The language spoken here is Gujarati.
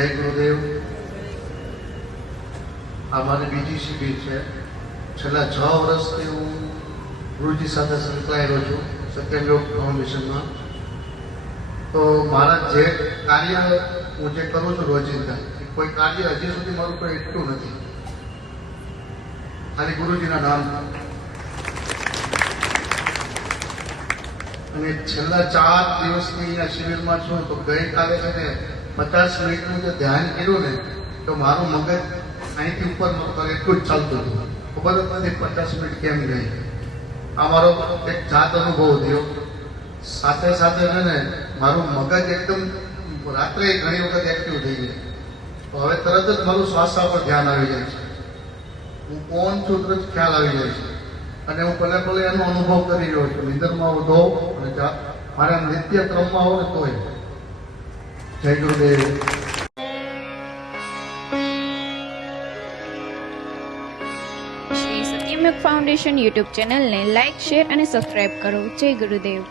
જય ગુરુદેવ આ મારી બીજી શિબિર છે. છેલ્લા છ વર્ષથી હું ગુરુજી સાથે સંકળાયેલો છું સત્યયોગ ફાઉન્ડેશનમાં. તો મારા જે કાર્ય હું જે કરું છું રોજિંદા કોઈ કાર્ય હજી સુધી મારું કોઈ એટલું નથી. ખાલી ગુરુજીના નામ અને છેલ્લા ચાર દિવસની અહીંયા શિબિરમાં છું, તો ગઈકાલે છે ને પચાસ મિનિટનું જે ધ્યાન કર્યું ને, તો મારું મગજ અહીંથી ઉપર નહોતું એટલું જ ચાલતું હતું. ખબર જ નથી પચાસ મિનિટ કેમ ગઈ. આ મારો એક જાત અનુભવ થયો. સાથે સાથે છે ને, મારું મગજ એકદમ રાત્રે ઘણી વખત એક્ટિવ થઈ જાય તો હવે તરત જ મારું શ્વાસા પર ધ્યાન આવી જાય છે. હું કોણ છું તરત ખ્યાલ આવી જાય છે. અને હું ભલે ભલે એનો અનુભવ કરી રહ્યો છું. નિંદરમાં વધો અને મારા નિત્ય ક્રમમાં ને તોય. જય ગુરુદેવ. શ્રી સત્યમયુગ ફાઉન્ડેશન યુટ્યુબ ચેનલને લાઇક શેર અને સબસ્ક્રાઇબ કરો. જય ગુરુદેવ.